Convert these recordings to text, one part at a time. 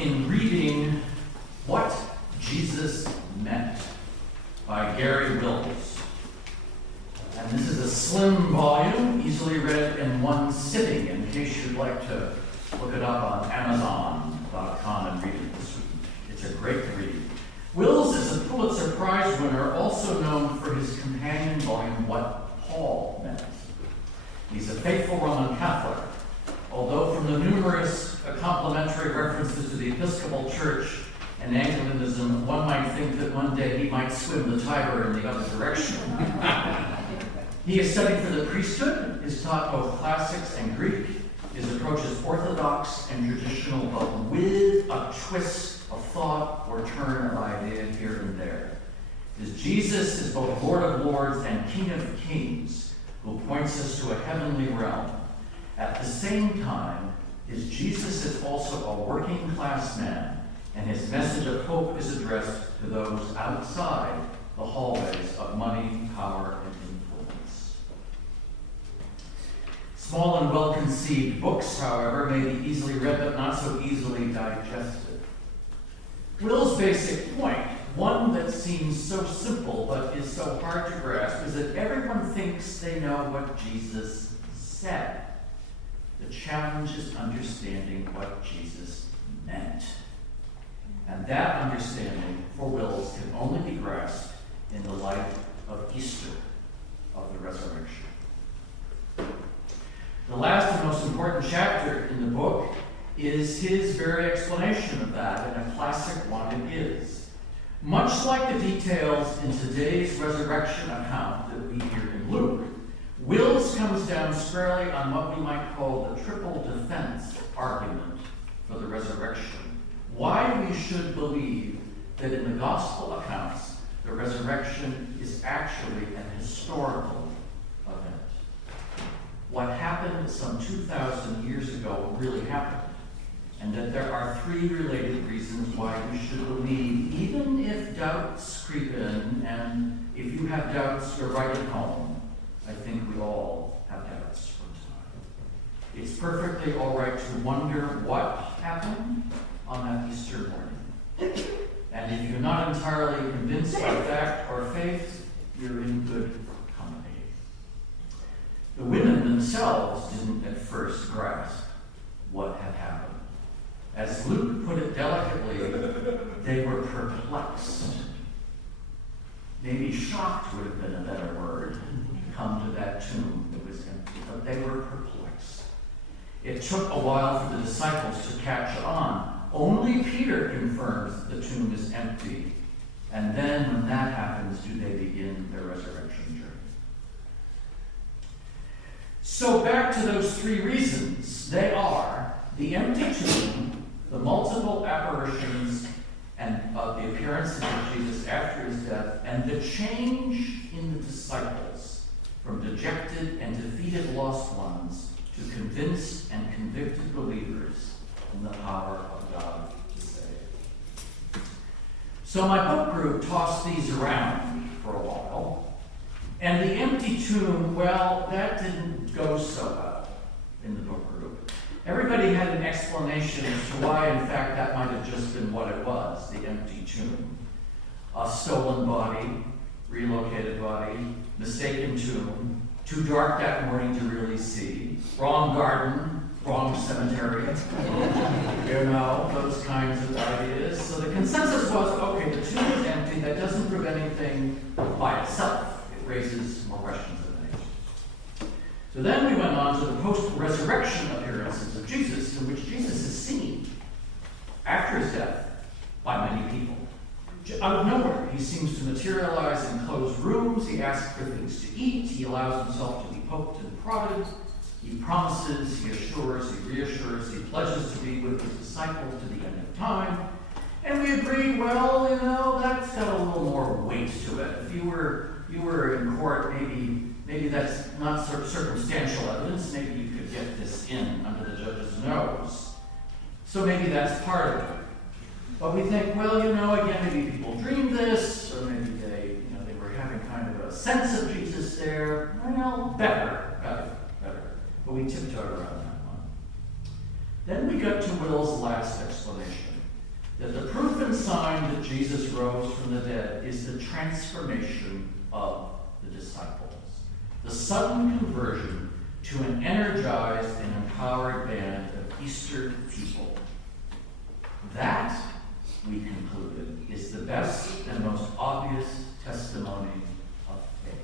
in reading What Jesus Meant by Gary Wills. And this is a slim volume, easily read in one sitting, in case you'd like to look it up on Amazon.com and read it this week. It's a great read. Wills is a Pulitzer Prize winner, also known for his companion volume, What Paul Meant. He's a faithful Roman Catholic, although from the numerous complimentary references to the Episcopal Church and Anglicanism, one might think that one day he might swim the Tiber in the other direction. He has studied for the priesthood, is taught both classics and Greek. His approach is orthodox and traditional, but with a twist of thought or turn of idea here and there. His Jesus is both Lord of Lords and King of Kings, who points us to a heavenly realm. At the same time, his Jesus is also a working class man, and his message of hope is addressed to those outside the hallways of money, power, and influence. Small and well-conceived books, however, may be easily read but not so easily digested. Will's basic point, one that seems so simple but is so hard to grasp, is that everyone thinks they know what Jesus said. The challenge is understanding what Jesus meant. And that understanding, for Wills, can only be grasped in the light of Easter, of the resurrection. The last and most important chapter in the book is his very explanation of that, and a classic one it is. Much like the details in today's resurrection account that we hear in Luke, Wills comes down squarely on what we might call the triple defense argument for the resurrection. Why we should believe that in the gospel accounts, the resurrection is actually an historical event. What happened some 2,000 years ago really happened, and that there are three related reasons why we should believe, even if doubts creep in, and if you have doubts, you're right at home. I think we all have doubts from time. It's perfectly all right to wonder what happened on that Easter morning. And if you're not entirely convinced by fact or faith, you're in good company. The women themselves didn't at first grasp what had happened. As Luke put it delicately, they were perplexed. Maybe shocked would have been a better word to come to that tomb that was empty, but they were perplexed. It took a while for the disciples to catch on. Only Peter confirms the tomb is empty, and then when that happens, do they begin their resurrection journey. So back to those three reasons. They are the empty tomb, the multiple apparitions and the appearances of Jesus after his death, and the change in the disciples from dejected and defeated lost ones to convinced and convicted believers in the power of God to save. So my book group tossed these around for a while, and the empty tomb, well, that didn't go so well in the book group. Everybody had an explanation as to why, in fact, that might have just been what it was, the empty tomb. A stolen body, relocated body, mistaken tomb, too dark that morning to really see, wrong garden, wrong cemetery, those kinds of ideas. So the consensus was, okay, the tomb is empty, that doesn't prove anything by itself. It raises more questions than answers. So then we went on to the post-resurrection appearances of Jesus, in which Jesus is seen after his death by many people. Out of nowhere, he seems to materialize in closed rooms, he asks for things to eat, he allows himself to be poked and prodded, he promises, he assures, he reassures, he pledges to be with his disciples to the end of time. And we agreed, well, that's got a little more weight to it. If you were in court, maybe that's not circumstantial evidence. Maybe you could get this in under the judge's nose. So maybe that's part of it. But we think, well, again, maybe people dreamed this, or maybe they were having kind of a sense of Jesus there. Well, better. But we tiptoed around that one. Then we got to Will's last explanation. that the proof and sign that Jesus rose from the dead is the transformation of the disciples, the sudden conversion to an energized and empowered band of Easter people. That, we concluded, is the best and most obvious testimony of faith.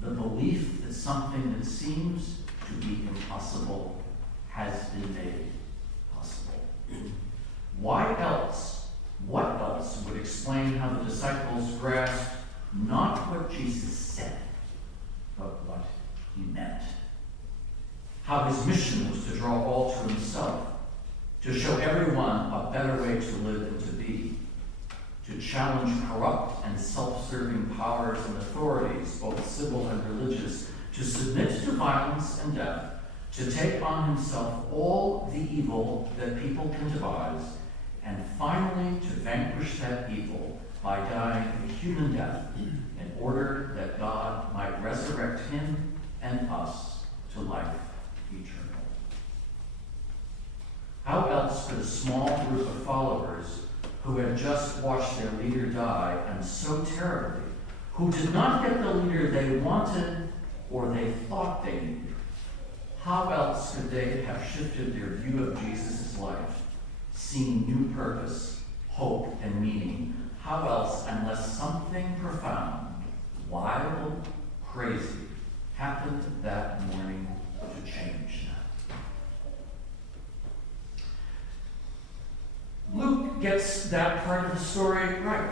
The belief that something that seems to be impossible has been made possible. What else would explain how the disciples grasped not what Jesus said, but what he meant? How his mission was to draw all to himself, to show everyone a better way to live and to be, to challenge corrupt and self-serving powers and authorities, both civil and religious, to submit to violence and death, to take on himself all the evil that people can devise, and finally to vanquish that evil by dying a human death in order that God might resurrect him and us to life eternal. How else could a small group of followers who had just watched their leader die, and so terribly, who did not get the leader they wanted or they thought they needed, how else could they have shifted their view of Jesus' life, seen new purpose, hope, and meaning? How else, unless something profound, wild, crazy, happened that morning to change that? Luke gets that part of the story right.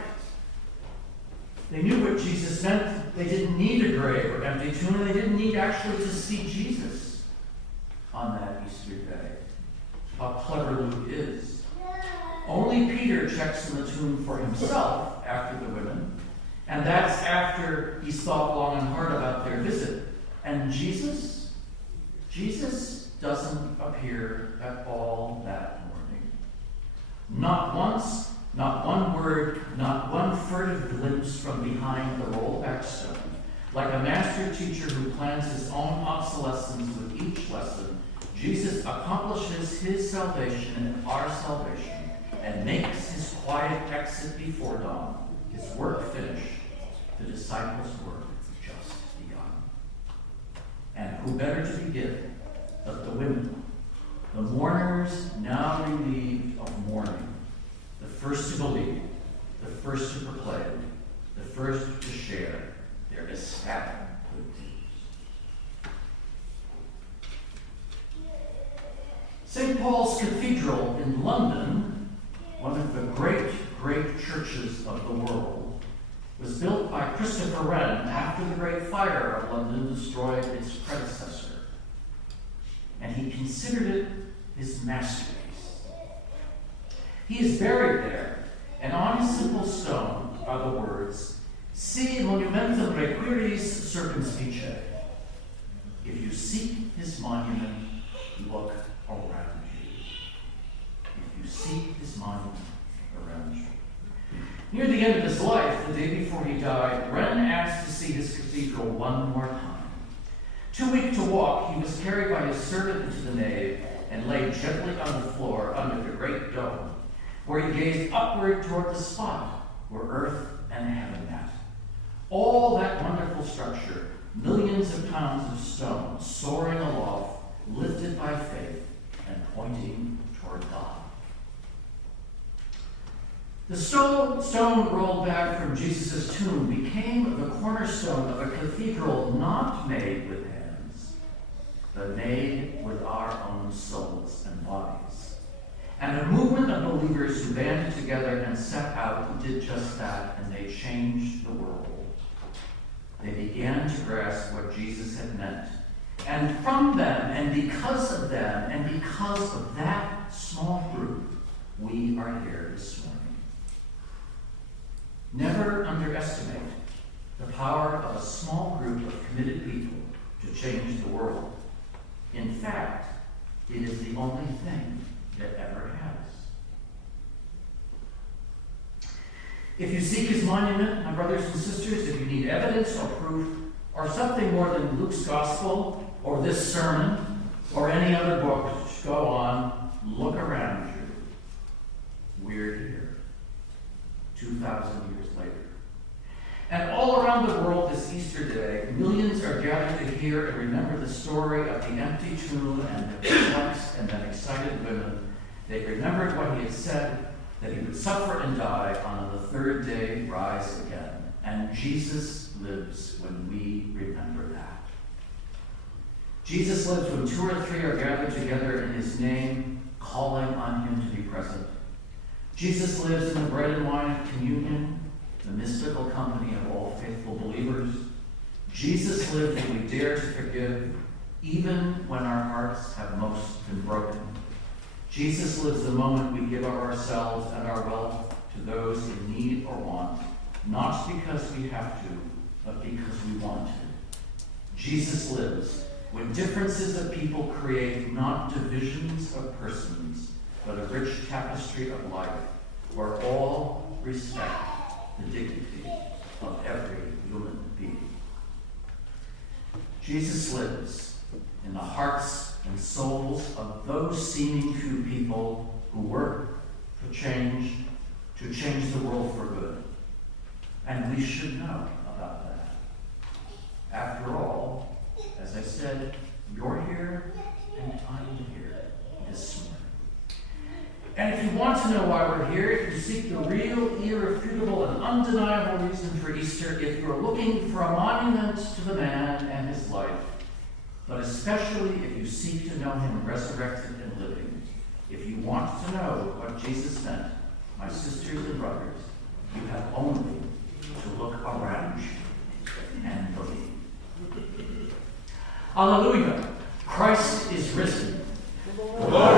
They knew what Jesus meant. They didn't need a grave or empty tomb, and they didn't need actually to see Jesus on that Easter day. How clever Luke is. Only Peter checks in the tomb for himself after the women, and that's after he's thought long and hard about their visit. And Jesus doesn't appear at all that morning. Not once, not one word, not one furtive glimpse from behind the rollback stone. Like a master teacher who plans his own obsolescence with each lesson, Jesus accomplishes his salvation and our salvation and makes his quiet exit before dawn, his work finished, the disciples' work just begun. And who better to begin but the women, the mourners now relieved of mourning, the first to believe, the first to proclaim, the first to share their ecstatic good news. St. Paul's Cathedral in London, one of the great churches of the world, was built by Christopher Wren after the Great Fire of London destroyed its predecessor. And he considered it his masterpiece. He is buried there, and on his simple stone are the words, Si monumentum requiris circumspice. If you seek his monument, look around you. If you seek his monument around you. Near the end of his life, the day before he died, Wren asked to see his cathedral one more time. Too weak to walk, he was carried by his servant into the nave and laid gently on the floor under the great dome, where he gazed upward toward the spot where earth and heaven met. All that wonderful structure, millions of pounds of stone, soaring aloft, lifted by faith and pointing toward God. The stone rolled back from Jesus' tomb became the cornerstone of a cathedral not made with hands, but made with our own souls and bodies. And a movement of believers who banded together and set out who did just that, and they changed the world. They began to grasp what Jesus had meant. And from them, and because of them, and because of that small group, we are here this morning. Never underestimate the power of a small group of committed people to change the world. In fact, it is the only thing that ever has. If you seek his monument, my brothers and sisters, if you need evidence or proof, or something more than Luke's gospel, or this sermon, or any other book, go on, look around you. we're here, 2,000 years later. And all around the world this Easter day, millions are gathered to hear and remember the story of the empty tomb and the perplexed and then excited women. They remembered what he had said, that he would suffer and die, on the third day rise again. And Jesus lives when we remember that. Jesus lives when 2 or 3 are gathered together in his name, calling on him to be present. Jesus lives in the bread and wine of communion, the mystical company of all faithful believers. Jesus lived when we dare to forgive, even when our hearts have most been broken. Jesus lives the moment we give of ourselves and our wealth to those in need or want, not because we have to, but because we want to. Jesus lives when differences of people create not divisions of persons, but a rich tapestry of life, where all respect the dignity of every human being. Jesus lives in the hearts and souls of those seeming few people who work to change the world for good. And we should know about that. After all, as I said, you're here and I'm here this morning. And if you want to know why we're here, if you seek the real, irrefutable, and undeniable reason for Easter, if you're looking for a monument to the man and his life, but especially if you seek to know him resurrected and living, if you want to know what Jesus meant, my sisters and brothers, you have only to look around you and believe. Alleluia! Christ is risen. Glory